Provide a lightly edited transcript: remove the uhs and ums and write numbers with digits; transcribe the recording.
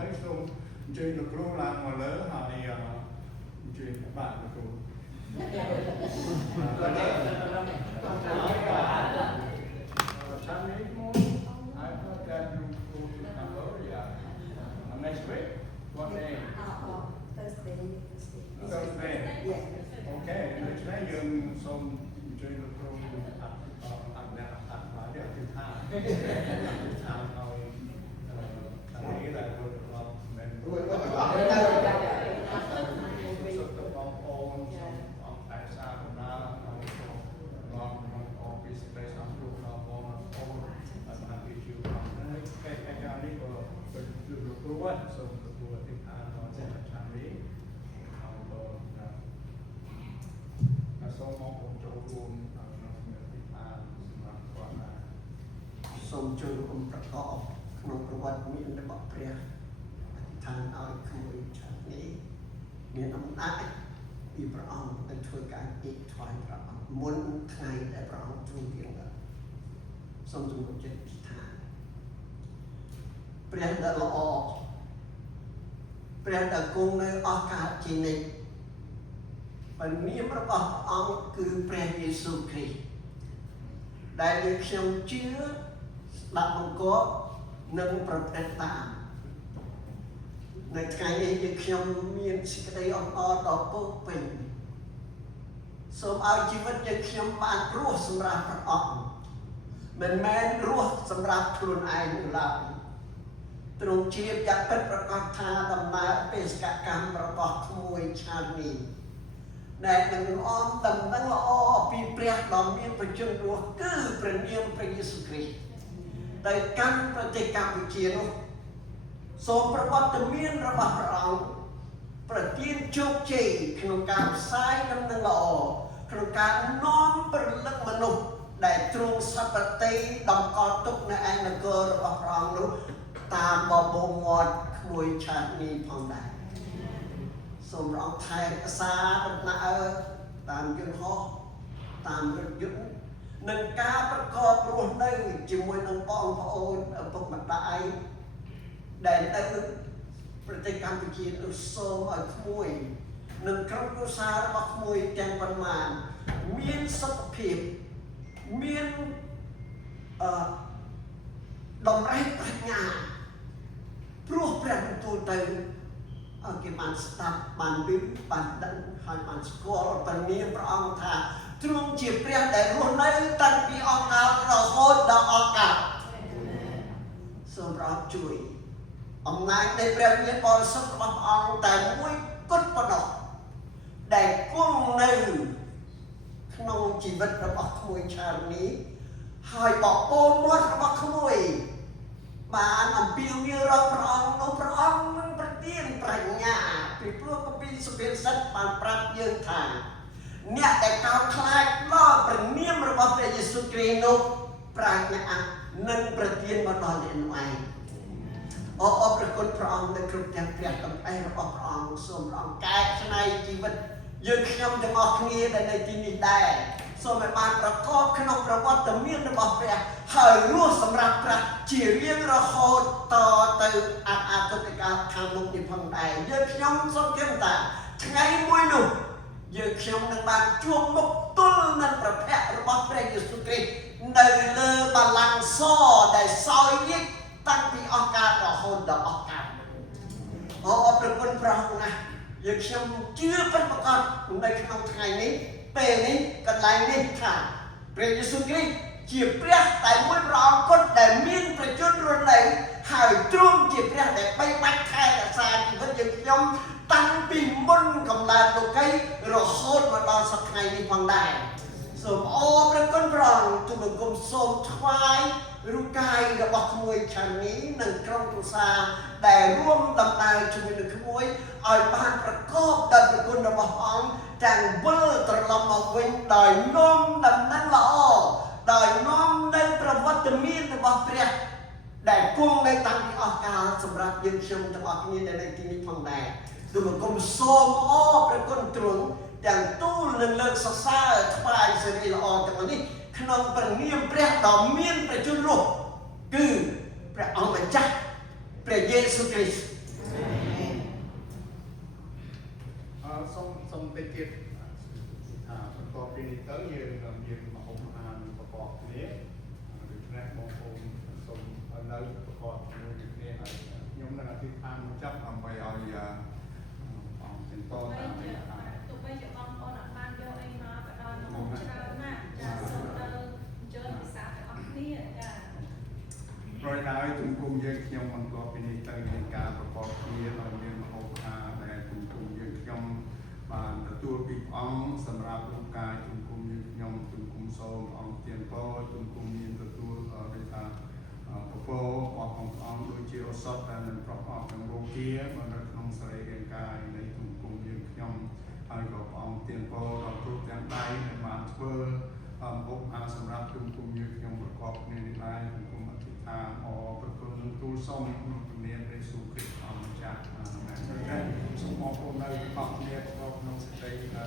ហើយសូមអញ្ជើញលោកគ្រូឡើងមកលើហើយអញ្ជើញបាទលោកគ្រូI thought that you go to Cambodia next week. What day? Thursday. Thursday. Yes. Okay. Next day យើងសូមអញ្ជើញលោកគ្រូអត់អ្នកអត់មកទេអធិដ្ឋានឲ្យនេះដែលធ្វើរបស់មែនសុខបងប្អូនអង្គតែសាបណ្ដារបស់អបពីស្ពេសអំលោកដល់បងប្អូនបានពីជួបហើយកិច្ចការនេះក៏ទៅលោកគ្រូសូមលោកគ្រូអធិដ្ឋានដល់ចាស់ខាងនេះហើយក៏សូមមកចូលរួមក្នុងអធិដ្ឋានសម្រាប់គាត់ដែរសូមជួយរួមប្រកបក្នុងប្រវត្តិមានរបស់ព្រះអធិដ្ឋានឲ្យក្មួយឆានេះមានអំណាចពីព្រះអង្គនឹងធ្វើការពីថ្វាយព្រះអង្គមុនថ្ងៃដែលព្រះអង្គទ្រង់មានដល់សូមជំរុញចិត្តអធិដ្ឋានព្រះដែលល្អព្រះដែលគង់នៅអកាសជានិច្ចព្រះនាមរបស់ព្រះអង្គគឺព្រះយេស៊ូវគ្រីស្ទដែលយើងខ្ញុំជឿស្ដាប់បង្គាប់និងប្រព្រឹត្តតាមនៅថ្ងៃនេះយើងខ្ញុំមានសេចក្តីអបអរដ៏ពោរពេញសូមឲ្យជីវិតយើងខ្ញុំបានរស់សម្រាប់ព្រះអង្គមិនមែនរស់សម្រាប់ខ្លួនឯងឡើយទ្រង់ជ្រាបយ៉ាងពិតប្រាកដថាដំណើរបេសកកម្មរបស់ក្មួយឆាននេះដែលនឹងអមតំណែងល្អពីព្រះដ៏មានប្រជញ្ញរស់គឺព្រះនាមព្រះយេស៊ូវគ្រីស្ទដោយកាន់ប្រទេសកម្ពុជានោះសូមប្រវត្តិមានរបស់ព្រះអង្គប្រទានជោគជ័យក្នុងការផ្សាយដំណឹងល្អក្នុងការនាំព្រលឹងមនុស្សដែលទ្រង់សព្វតីតម្កល់ទុកនៅឯនគររបស់ព្រះអង្គនោះតាមបបោមាត់ក្មួយឆាតនេះផងដែរសូមព្រះអង្គថែរក្សាដំណើរតាមយន្តហោះតាមរថយន្តនឹងការប្រកបរស់នៅជាមួយនឹងបងប្អូនឪពុកម្ដាយដែលនៅប្រទេសកម្ពុជានោះសូមឲ្យក្មួយនិងក្រុមគ្រួសាររបស់ក្មួយទាំងប៉ុន្មានមានសុខភាពមានតម្រៃប្រាជ្ញាព្រោះព្រះបន្ទូលទៅឲ្យគេបានស្ដាប់បានឮបានដឹងហើយបានស្គាល់ព្រះនាមព្រះអង្គថាទ្រង់ជាព្រះដែលរស់នៅតាំងពីអង្ការរហូតដល់អង្ការសូមព្រះអង្គជួយអំណាចនៃព្រះវិញ្ញាណបរិសុទ្ធរបស់ព្រះអង្គតែមួយគត់ប៉ុណ្ណោះដែលគង់នៅក្នុងជីវិតរបស់ក្មួយឆាននេះហើយបបោមាត់របស់ក្មួយបានអំពាវនាវរកព្រះអង្គនោះព្រះអង្គនឹងប្រទានប្រាជ្ញាពីព្រោះគម្ពីរសុភាសិតបានប្រាប់យើងថាអ្នកដែលកោតខ្លាចដល់ព្រះនាមរបស់ព្រះយេស៊ូវគ្រីស្ទនោះប្រាជ្ញានឹងប្រទានមកដល់អ្នកនោះឯងអរព្រគុណព្រះអង្គនៅគ្រប់ទាំងព្រះតម្រៃរបស់ព្រះអង្គសូមព្រះអង្គកែច្នៃជីវិតយើងខ្ញុំទាំងអស់គ្នាដែលនៅទីនេះដែរសូមឲ្យបានប្រកបក្នុងប្រវត្តិមានរបស់ព្រះហើយរស់សម្រាប់ព្រះជារៀងរហូតតទៅអនាគតកាលខាងមុខនេះផងដែរយើងខ្ញុំសូមគិតថាថ្ងៃមួយនោះយើងខ្ញុំនឹងបានជួបមុខទល់នឹងព្រះភ័ក្ត្ររបស់ព្រះយេស៊ូវគ្រីស្ទនៅលើបល្ល័ង្កសដែលសោយរាជតាំងពីអង្ការរហូតដល់អង្ការអរព្រគុណព្រះអង្គណាស់យើងខ្ញុំជឿពិតប្រាកដនៅក្នុងថ្ងៃនេះពេលនេះកន្លែងនេះថាព្រះយេស៊ូវគ្រីស្ទជាព្រះតែមួយព្រះអង្គគត់ដែលមានប្រជញ្ញរស់នៅហើយទ្រង់ជាព្រះដែលបីបាច់ថែរក្សាជីវិតយើងខ្ញុំតាំងពីមុនកំណើតលោកីរហូតមកដល់សប្តាហ៍នេះផងដែរសូមអរព្រគុណព្រះអង្គទូលបង្គំសូមថ្វាយរូបកាយរបស់ក្មួយឆានីនិងក្រុមគ្រួសារដែលរួមដំណើរជាមួយនឹងក្មួយឲ្យបានប្រកបដោយព្រះគុណរបស់ព្រះអង្គទាំងវិលត្រឡប់មកវិញដោយនាំដំណឹងល្អដោយនាំនៅប្រវត្តិមានរបស់ព្រះដែលគង់នៅតាំងពីអស់កាលសម្រាប់យើងខ្ញុំទាំងអស់គ្នាដែលនៅទីនេះផងដែរទូលបង្គំសូមអរព្រះគុណទ្រង់ទាំងទូលនឹងលើកសរសើរថ្វាយសេរីល្អទាំងនេះក្នុងព្រះនាមព្រះដ៏មានប្រជញ្ញរស់គឺព្រះអង្គម្ចាស់ព្រះយេស៊ូវគ្រីស្ទ ពីនេះទៅយើងមកហុំអានប្រកបគ្នាដូច្នេះបងប្អូនសូមនៅប្រកបជាមួយគ្នាហើយខ្ញុំនឹងអធិដ្ឋានបញ្ចប់ដើម្បីឲ្យអង្គទាំងតតាមនេះ ទោះបីជាបងប្អូនអត់បានយកអីមកក៏ដោយមកច្រើនណាស់ចាសូមទៅអញ្ជើញពិសាទាំងអស់គ្នាចា ប្រយដោយជំគុំយើងខ្ញុំមិនទាន់ពីនេះទៅមានការប្រកបគ្នាដោយមានមហោបការដែលជំគុំយើងខ្ញុំបានទទួលពីអង្គសម្រាប់លោកកាយជំគុំយើងខ្ញុំជំគុំសូមអង្គទានពរជំគុំមានទទួលដូចថាពពករបស់អង្គដូចជាឱសថដែលនឹងប្រកបនឹងរោគានៅក្នុងសរីរាង្គកាយនៃជំគុំយើងខ្ញុំហើយក៏ព្រះអង្គទានពរដល់គ្រប់ទាំងដៃដែលបានធ្វើពុកអាសម្រាប់ជំគុំយើងខ្ញុំប្រកបគ្នានេះដែរជំគុំអធិដ្ឋានអរប្រគុណនឹងទូលសូមក្នុងជំនាញព្រះសូគ្រីស្ទអង្គម្ចាស់អាមែនសូមអរគុណនៅអរគ្នាប្រកបក្នុងសេចក្តី